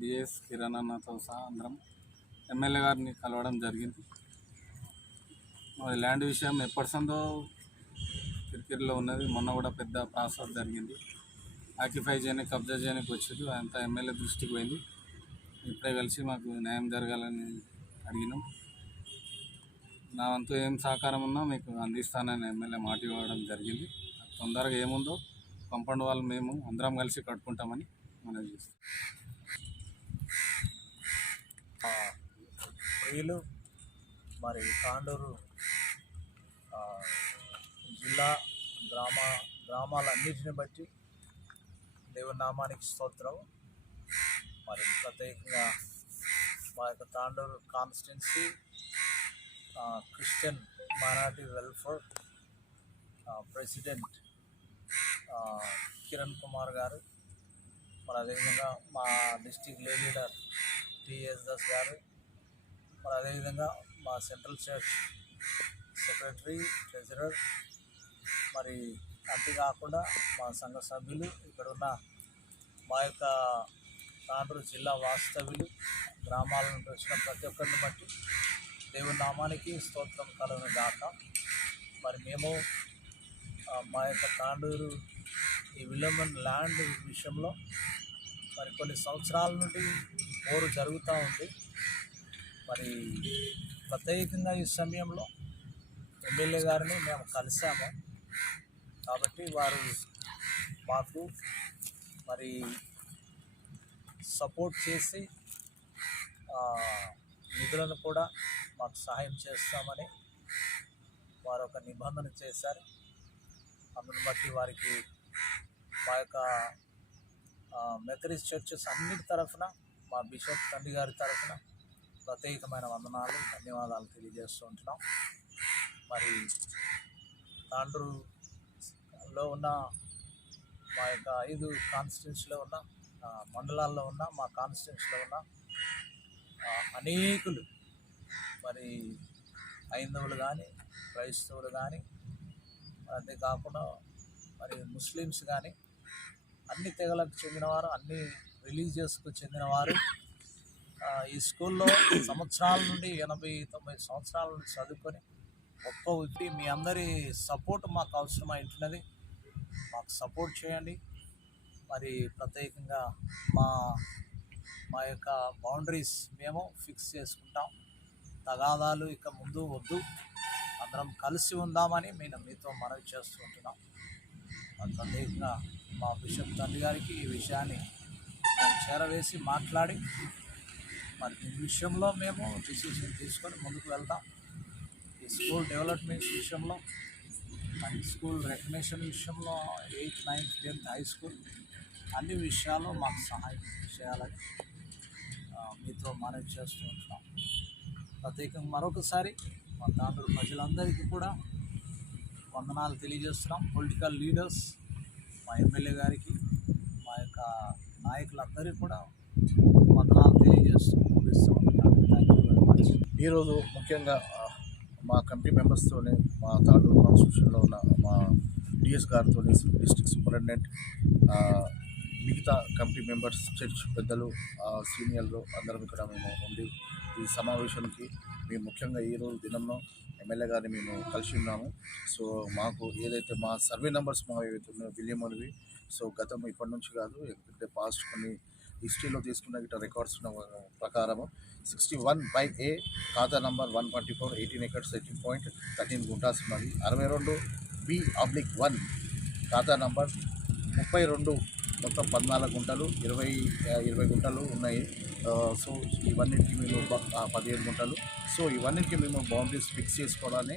DS Kiran అన్నతో సహా అందరం ఎమ్మెల్యే గారిని కలవడం జరిగింది. మరి ల్యాండ్ విషయం ఎప్పటి సందో కిరికిరిలో ఉన్నది. మొన్న కూడా పెద్ద ప్రాసెస్ జరిగింది. ఆక్యుపై చేయని కబ్జా చేయడానికి వచ్చేది. అంతా ఎమ్మెల్యే దృష్టికి పోయింది. ఇప్పుడే కలిసి మాకు న్యాయం జరగాలని అడిగినాం. నా వంతు ఏం సహకారం ఉన్నా మీకు అందిస్తానని ఎమ్మెల్యే మాట ఇవ్వడం జరిగింది. తొందరగా ఏముందో కంపౌండ్ వాళ్ళు మేము అందరం కలిసి కట్టుకుంటామని మనం చేస్తాం వీళ్ళు మరి తాండూరు జిల్లా గ్రామ గ్రామాలన్నిటిని బట్టి దేవుని నామానికి స్తోత్రం. మరి ప్రత్యేకంగా మా యొక్క Tandur constituency christian minority welfare president Kiran Kumar garu మరి అదేవిధంగా మా డిస్టిక్ లీడర్ టిఎస్ దాస్ గారు మరి అదేవిధంగా మా సెంట్రల్ చర్చ్ సెక్రటరీ ట్రెజరర్ మరి అంతేకాకుండా మా సంఘ సభ్యులు ఇక్కడ ఉన్న మా యొక్క తాండ్రు జిల్లా వాస్తవ్యులు గ్రామాల నుండి వచ్చిన ప్రతి ఒక్కరిని బట్టి దేవుని నామానికి స్తోత్రం కలను గాక. మరి మేము మా యొక్క తాండూరు ఈ విలంబన్ ల్యాండ్ విషయంలో మరి కొన్ని సంవత్సరాల నుండి పోరు జరుగుతూ ఉంది. మరి ప్రత్యేకంగా ఈ సమయంలో ఎమ్మెల్యే గారిని మేము కలిసాము కాబట్టి వారు మాకు మరి సపోర్ట్ చేసి నిధులను కూడా మాకు సహాయం చేస్తామని వారు ఒక నిబంధన చేశారు. అందును బట్టి వారికి మా యొక్క మెథరిస్ట్ చర్చెస్ అన్నిటి తరఫున మా బిషప్ తండ్రి గారి తరఫున ప్రత్యేకమైన వందనాలు ధన్యవాదాలు తెలియజేస్తూ ఉంటున్నాం. మరి తాండ్రులో ఉన్న మా యొక్క ఐదు కాన్స్టిట్యూన్సీలో ఉన్న మండలాల్లో ఉన్న మా కాన్స్టిట్యూన్సీలో ఉన్న అనేకులు మరి హైందవులు కానీ క్రైస్తవులు కానీ అంతేకాకుండా మరి ముస్లిమ్స్ కానీ అన్ని తెగలకు చెందినవారు అన్ని రిలీజియస్కు చెందినవారు ఈ స్కూల్లో సంవత్సరాల నుండి ఎనభై తొంభై సంవత్సరాల నుండి చదువుకొని గొప్ప వ్యక్తి మీ అందరి సపోర్ట్ మాకు అవసరమై ఉంటున్నది మాకు సపోర్ట్ చేయండి. మరి ప్రత్యేకంగా మా మా యొక్క బౌండరీస్ మేము ఫిక్స్ చేసుకుంటాం. తగాదాలు ఇక ముందు వద్దు. అందరం కలిసి ఉందామని మేము మీతో మనవి చేస్తూ ఉంటున్నాం. ప్రత్యేకంగా మా బిషప్ తండ్రి గారికి ఈ విషయాన్ని మేము చేరవేసి మాట్లాడి మరి దీని విషయంలో మేము డిసిషన్ తీసుకొని ముందుకు వెళ్తాం. ఈ స్కూల్ డెవలప్మెంట్ విషయంలో మరి స్కూల్ రికగ్నేషన్ విషయంలో eighth ninth tenth high school అన్ని విషయాల్లో మాకు సహాయం చేయాలని మీతో మేనేజ్ చేస్తూ ఉంటున్నాం. ప్రత్యేకంగా మరొకసారి మా తాండ్రు ప్రజలందరికీ కూడా వందనాలు తెలియజేస్తున్నాం. పొలిటికల్ లీడర్స్ మా ఎమ్మెల్యే గారికి మా యొక్క నాయకులందరికీ కూడా వందనాలు తెలియజేస్తూ ముగిస్తూ ఉంటున్నాను థ్యాంక్ యూ వెరీ మచ్ ఈరోజు ముఖ్యంగా మా కమిటీ మెంబర్స్తోనే మా తాండూరు కాన్స్టిట్యూషన్లో ఉన్న మా డిఎస్ గారితో డిస్ట్రిక్ట్ సూపరింటెండెంట్ మిగతా కమిటీ మెంబర్స్ చర్చ్ పెద్దలు సీనియర్లు అందరం ఇక్కడ మేము ఉండి ఈ సమావేశానికి మేము ముఖ్యంగా ఈరోజు దినంలో ఎమ్మెల్యే గారిని మేము కలిసి ఉన్నాము. సో మాకు ఏదైతే మా సర్వే నెంబర్స్ మా ఏవైతే ఉన్నాయో బిలియమనివి సో గతం ఇప్పటి నుంచి కాదు ఎందుకంటే పాస్ట్ కొన్ని హిస్టరీలో తీసుకున్న గిట్ట రికార్డ్స్ ఉన్న ప్రకారము. సిక్స్టీ వన్ బై ఏ ఖాతా number one twenty four eighteen acres eighteen point thirteen guntas ఉన్నది అరవై రెండు బి అబ్లిక్ వన్ ఖాతా నంబర్ ముప్పై రెండు మొత్తం పద్నాలుగు గుంటలు ఇరవై ఇరవై గుంటలు ఉన్నాయి. సో ఇవన్నింటికి మేము పదిహేను గుంటలు. సో ఇవన్నింటికి మేము బౌండరీస్ ఫిక్స్ చేసుకోవడాన్ని